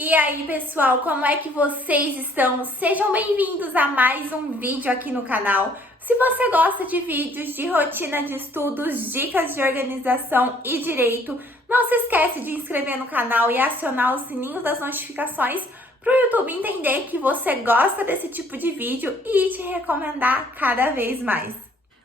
E aí, pessoal, como é que vocês estão? Sejam bem-vindos a mais um vídeo aqui no canal. Se você gosta de vídeos de rotina de estudos, dicas de organização e direito, não se esquece de inscrever no canal e acionar o sininho das notificações para o YouTube entender que você gosta desse tipo de vídeo e te recomendar cada vez mais.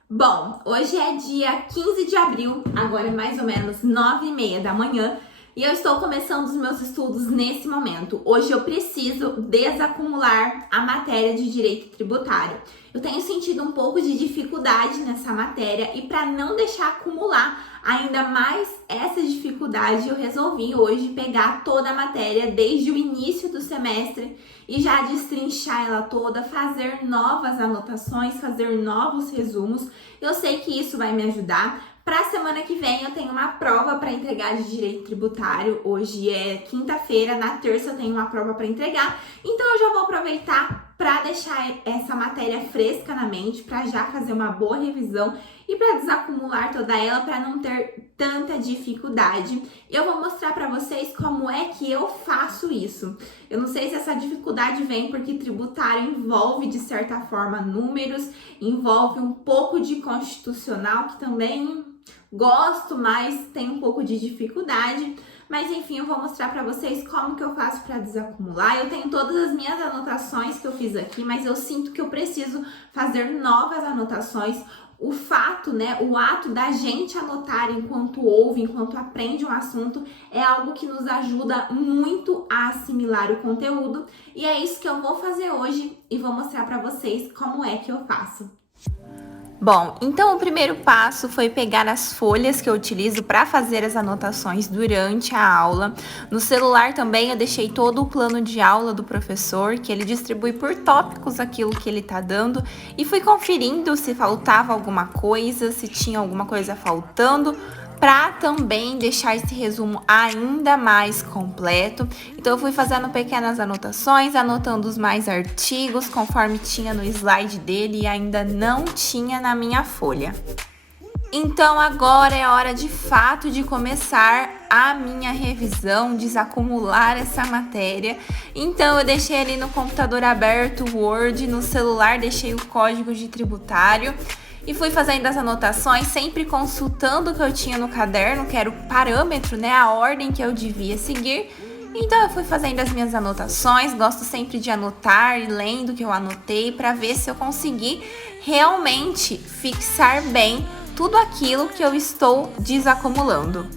Bom, hoje é dia 15 de abril, agora é mais ou menos 9h30 da manhã. E eu estou começando os meus estudos nesse momento. Hoje eu preciso desacumular a matéria de direito tributário. Eu tenho sentido um pouco de dificuldade nessa matéria e para não deixar acumular ainda mais essa dificuldade, eu resolvi hoje pegar toda a matéria desde o início do semestre e já destrinchar ela toda, fazer novas anotações, fazer novos resumos. Eu sei que isso vai me ajudar. Para a semana que vem eu tenho uma prova para entregar de direito tributário. Hoje é quinta-feira, na terça eu tenho uma prova para entregar. Então eu já vou aproveitar para deixar essa matéria fresca na mente, para já fazer uma boa revisão e para desacumular toda ela, para não ter tanta dificuldade. Eu vou mostrar para vocês como é que eu faço isso. Eu não sei se essa dificuldade vem porque tributário envolve de certa forma números, envolve um pouco de constitucional que também gosto, mas tem um pouco de dificuldade. Mas enfim, eu vou mostrar para vocês como que eu faço para desacumular. Eu tenho todas as minhas anotações que eu fiz aqui, mas eu sinto que eu preciso fazer novas anotações. O fato, o ato da gente anotar enquanto ouve, enquanto aprende um assunto, é algo que nos ajuda muito a assimilar o conteúdo. E é isso que eu vou fazer hoje e vou mostrar para vocês como é que eu faço. Bom, então o primeiro passo foi pegar as folhas que eu utilizo para fazer as anotações durante a aula. No celular também eu deixei todo o plano de aula do professor, que ele distribui por tópicos aquilo que ele está dando, e fui conferindo se faltava alguma coisa, se tinha alguma coisa faltando, para também deixar esse resumo ainda mais completo. Então eu fui fazendo pequenas anotações, anotando os mais artigos conforme tinha no slide dele e ainda não tinha na minha folha. Então agora é hora de fato de começar a minha revisão, desacumular essa matéria. Então eu deixei ali no computador aberto o Word, no celular deixei o código de tributário. E fui fazendo as anotações, sempre consultando o que eu tinha no caderno, que era o parâmetro, a ordem que eu devia seguir. Então eu fui fazendo as minhas anotações, gosto sempre de anotar e lendo o que eu anotei para ver se eu consegui realmente fixar bem tudo aquilo que eu estou desacumulando.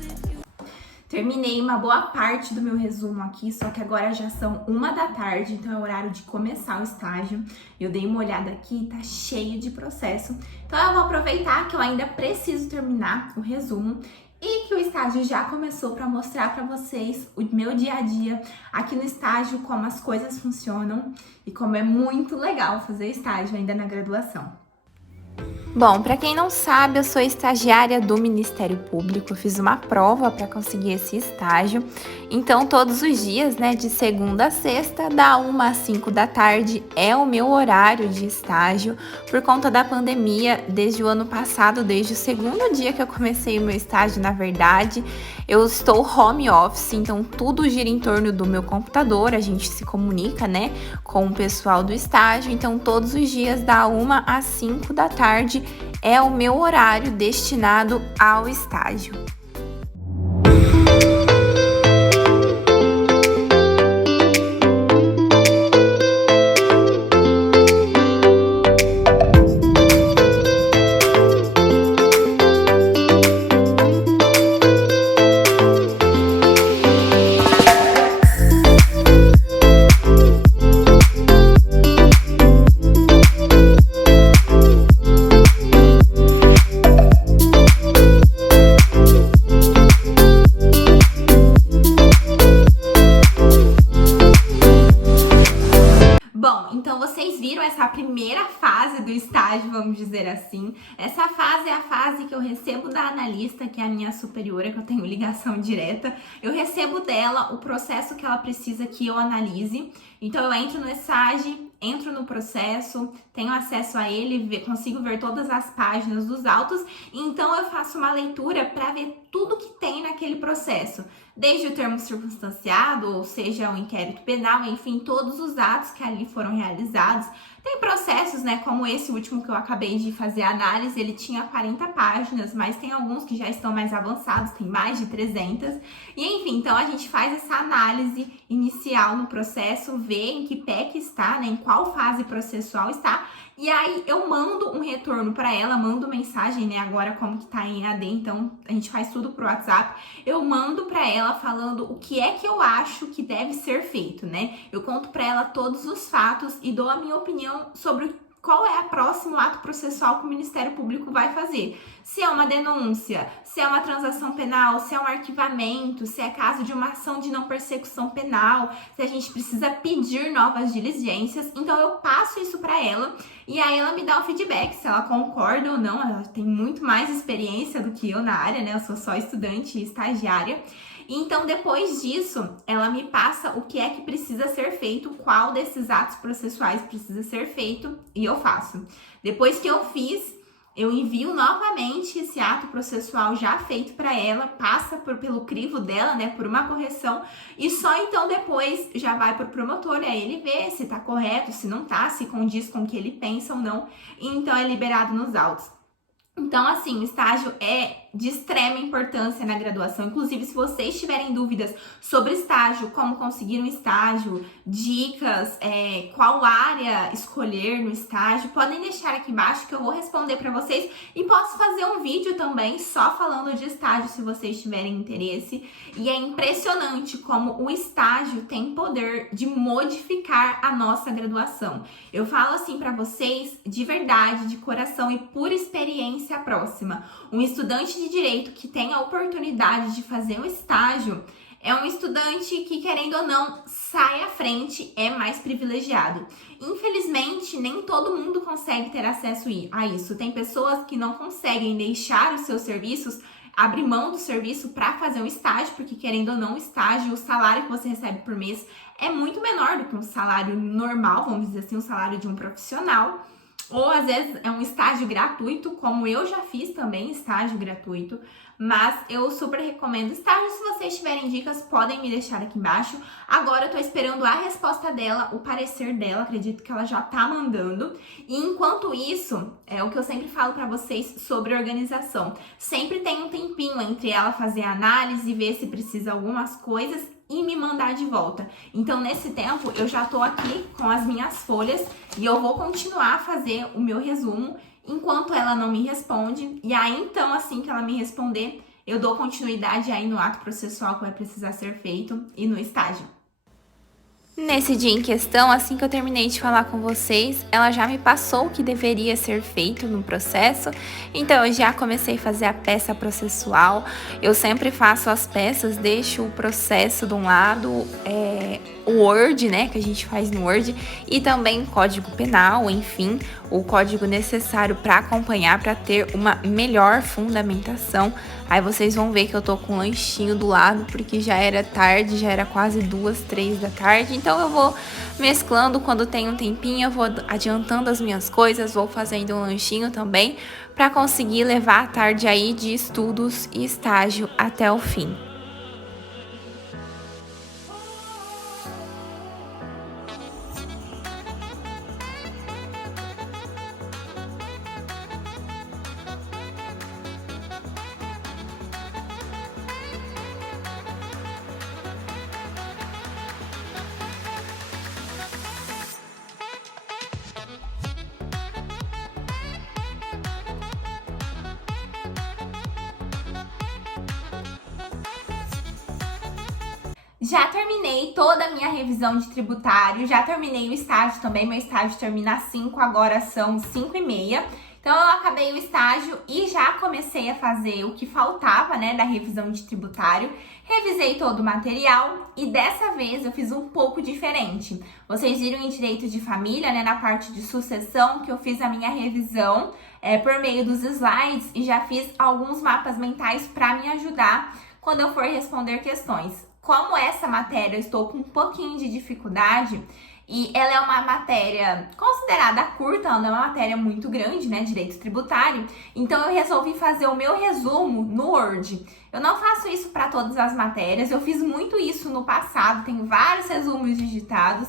Terminei uma boa parte do meu resumo aqui, só que agora já são 1h da tarde, então é horário de começar o estágio. Eu dei uma olhada aqui e tá cheio de processo. Então eu vou aproveitar que eu ainda preciso terminar o resumo e que o estágio já começou para mostrar para vocês o meu dia a dia aqui no estágio, como as coisas funcionam e como é muito legal fazer estágio ainda na graduação. Bom, para quem não sabe, eu sou estagiária do Ministério Público, eu fiz uma prova para conseguir esse estágio. Então, todos os dias, de segunda a sexta, da 1 às 5 da tarde, é o meu horário de estágio. Por conta da pandemia, desde o ano passado, desde o segundo dia que eu comecei o meu estágio, na verdade, eu estou home office, então tudo gira em torno do meu computador, a gente se comunica, com o pessoal do estágio. Então, todos os dias, da 1 às 5 da tarde, é o meu horário destinado ao estágio. Essa primeira fase do estágio, vamos dizer assim. Essa fase é a fase que eu recebo da analista, que é a minha superiora, que eu tenho ligação direta. Eu recebo dela o processo que ela precisa que eu analise. Então eu entro no estágio, entro no processo, tenho acesso a ele, consigo ver todas as páginas dos autos. Então eu faço uma leitura para ver tudo que tem naquele processo. desde o termo circunstanciado, ou seja, o inquérito penal, enfim, todos os atos que ali foram realizados. Tem processos, né, como esse último que eu acabei de fazer a análise, ele tinha 40 páginas, mas tem alguns que já estão mais avançados, tem mais de 300. E enfim, então a gente faz essa análise inicial no processo, vê em que pé que está, né, em qual fase processual está, e aí eu mando um retorno para ela, mando mensagem, né, agora como que tá em EAD, então a gente faz tudo pro WhatsApp, eu mando para ela falando o que é que eu acho que deve ser feito, né, eu conto para ela todos os fatos e dou a minha opinião sobre qual é o próximo ato processual que o Ministério Público vai fazer. Se é uma denúncia, se é uma transação penal, se é um arquivamento, se é caso de uma ação de não persecução penal, se a gente precisa pedir novas diligências. Então eu passo isso para ela e aí ela me dá o feedback, se ela concorda ou não. Ela tem muito mais experiência do que eu na área, né? Eu sou só estudante e estagiária. Então, depois disso, ela me passa o que é que precisa ser feito, qual desses atos processuais precisa ser feito e eu faço. Depois que eu fiz, eu envio novamente esse ato processual já feito para ela, passa pelo crivo dela, né, por uma correção, e só então depois já vai para o promotor, aí ele vê se tá correto, se não tá, se condiz com o que ele pensa ou não, e então é liberado nos autos. Então, assim, o estágio é de extrema importância na graduação. Inclusive, se vocês tiverem dúvidas sobre estágio, como conseguir um estágio, dicas, qual área escolher no estágio, podem deixar aqui embaixo que eu vou responder para vocês. E posso fazer um vídeo também só falando de estágio, se vocês tiverem interesse. E é impressionante como o estágio tem poder de modificar a nossa graduação. Eu falo assim para vocês de verdade, de coração e por experiência próxima. Um estudante de direito que tem a oportunidade de fazer um estágio é um estudante que, querendo ou não, sai à frente, é mais privilegiado. Infelizmente, nem todo mundo consegue ter acesso a isso. Tem pessoas que não conseguem deixar os seus serviços, abrir mão do serviço para fazer um estágio, porque, querendo ou não, o estágio, o salário que você recebe por mês é muito menor do que um salário normal, vamos dizer assim, um salário de um profissional. Ou às vezes é um estágio gratuito, como eu já fiz também estágio gratuito, mas eu super recomendo estágio. Se vocês tiverem dicas, podem me deixar aqui embaixo. Agora eu tô esperando a resposta dela, o parecer dela, acredito que ela já tá mandando. E enquanto isso, é o que eu sempre falo pra vocês sobre organização. Sempre tem um tempinho entre ela fazer a análise, ver se precisa algumas coisas e me mandar de volta. Então, nesse tempo, eu já tô aqui com as minhas folhas e eu vou continuar a fazer o meu resumo enquanto ela não me responde. E aí, então, assim que ela me responder, eu dou continuidade aí no ato processual que vai precisar ser feito e no estágio. Nesse dia em questão, assim que eu terminei de falar com vocês, ela já me passou o que deveria ser feito no processo, então eu já comecei a fazer a peça processual. Eu sempre faço as peças, deixo o processo de um lado, o Word, né, que a gente faz no Word, e também código penal, enfim, o código necessário para acompanhar, para ter uma melhor fundamentação. Aí vocês vão ver que eu tô com um lanchinho do lado, porque já era tarde, já era quase 2, 3 da tarde. Então eu vou mesclando, quando tem um tempinho, eu vou adiantando as minhas coisas, vou fazendo um lanchinho também, para conseguir levar a tarde aí de estudos e estágio até o fim. Já terminei toda a minha revisão de tributário, já terminei o estágio também, meu estágio termina às 5, agora são 5h30. Então eu acabei o estágio e já comecei a fazer o que faltava, né, da revisão de tributário. Revisei todo o material e dessa vez eu fiz um pouco diferente. Vocês viram em direito de família, né, na parte de sucessão, que eu fiz a minha revisão por meio dos slides e já fiz alguns mapas mentais para me ajudar quando eu for responder questões. como essa matéria eu estou com um pouquinho de dificuldade, e ela é uma matéria considerada curta, ela não é uma matéria muito grande, né, direito tributário, então eu resolvi fazer o meu resumo no Word. Eu não faço isso para todas as matérias, eu fiz muito isso no passado, tenho vários resumos digitados,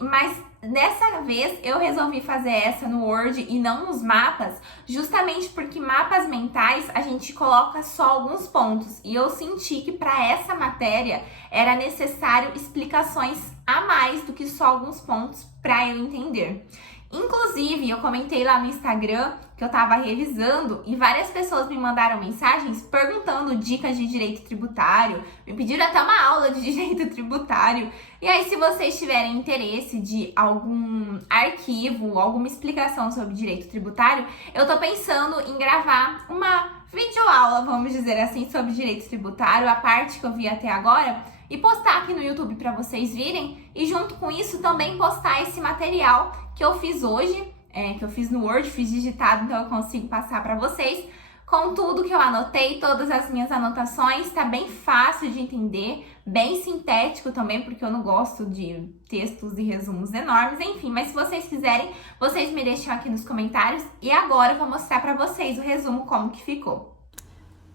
mas dessa vez eu resolvi fazer essa no Word e não nos mapas, justamente porque mapas mentais a gente coloca só alguns pontos e eu senti que para essa matéria era necessário explicações a mais do que só alguns pontos para eu entender. Inclusive, eu comentei lá no Instagram que eu tava revisando e várias pessoas me mandaram mensagens perguntando dicas de direito tributário, me pediram até uma aula de direito tributário. E aí, se vocês tiverem interesse de algum arquivo, alguma explicação sobre direito tributário, eu tô pensando em gravar uma videoaula, vamos dizer assim, sobre direito tributário, a parte que eu vi até agora, e postar aqui no YouTube para vocês virem, e junto com isso também postar esse material que eu fiz hoje, que eu fiz no Word, fiz digitado, então eu consigo passar para vocês, com tudo que eu anotei, todas as minhas anotações, tá bem fácil de entender, bem sintético também, porque eu não gosto de textos e resumos enormes, enfim, mas se vocês quiserem, vocês me deixam aqui nos comentários, e agora eu vou mostrar para vocês o resumo como que ficou.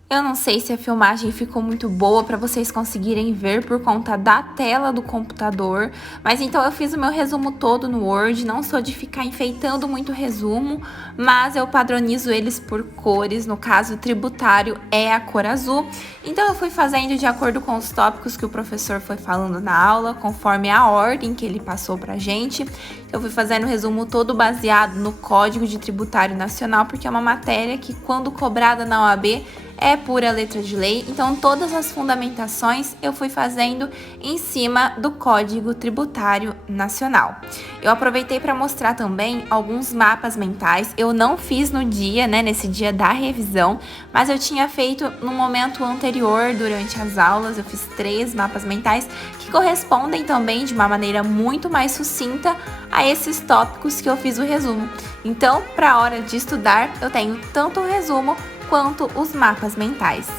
Eu não sei se a filmagem ficou muito boa para vocês conseguirem ver por conta da tela do computador, mas então eu fiz o meu resumo todo no Word, não sou de ficar enfeitando muito o resumo, mas eu padronizo eles por cores, no caso tributário é a cor azul, então eu fui fazendo de acordo com os tópicos que o professor foi falando na aula, conforme a ordem que ele passou pra gente. Eu fui fazendo o resumo todo baseado no Código de Tributário Nacional, porque é uma matéria que quando cobrada na OAB é pura letra de lei, então todas as fundamentações eu fui fazendo em cima do Código Tributário Nacional. Eu aproveitei para mostrar também alguns mapas mentais, eu não fiz no dia, né, nesse dia da revisão, mas eu tinha feito no momento anterior, durante as aulas, eu fiz 3 mapas mentais que correspondem também de uma maneira muito mais sucinta a esses tópicos que eu fiz o resumo. Então, para a hora de estudar, eu tenho tanto o resumo quanto os mapas mentais.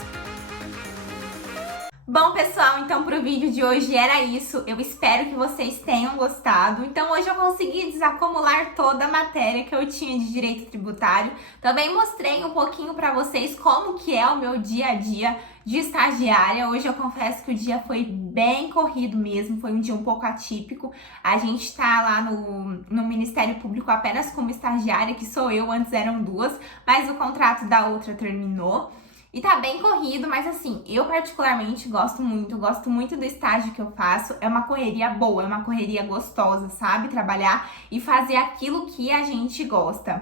Bom, pessoal, então pro vídeo de hoje era isso. Eu espero que vocês tenham gostado. Então hoje eu consegui desacumular toda a matéria que eu tinha de direito tributário. Também mostrei um pouquinho para vocês como que é o meu dia a dia de estagiária. Hoje eu confesso que o dia foi bem corrido mesmo, foi um dia um pouco atípico. A gente tá lá no Ministério Público apenas como estagiária, que sou eu, antes eram 2, mas o contrato da outra terminou. E tá bem corrido, mas assim, eu particularmente gosto muito do estágio que eu faço. É uma correria boa, é uma correria gostosa, sabe? Trabalhar e fazer aquilo que a gente gosta.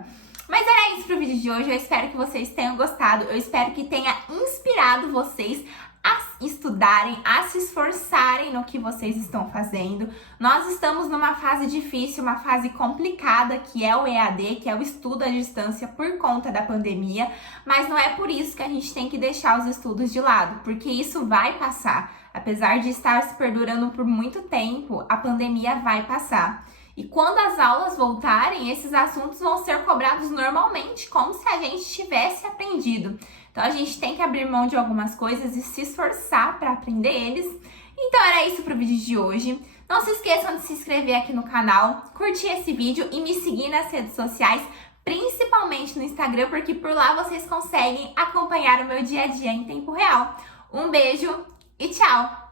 Mas era isso pro vídeo de hoje, eu espero que vocês tenham gostado, eu espero que tenha inspirado vocês a estudarem, a se esforçarem no que vocês estão fazendo. Nós estamos numa fase difícil, uma fase complicada, que é o EAD, que é o estudo à distância por conta da pandemia, mas não é por isso que a gente tem que deixar os estudos de lado, porque isso vai passar. Apesar de estar se perdurando por muito tempo, a pandemia vai passar. E quando as aulas voltarem, esses assuntos vão ser cobrados normalmente, como se a gente tivesse aprendido. Então a gente tem que abrir mão de algumas coisas e se esforçar para aprender eles. Então era isso pro vídeo de hoje. Não se esqueçam de se inscrever aqui no canal, curtir esse vídeo e me seguir nas redes sociais, principalmente no Instagram, porque por lá vocês conseguem acompanhar o meu dia a dia em tempo real. Um beijo e tchau!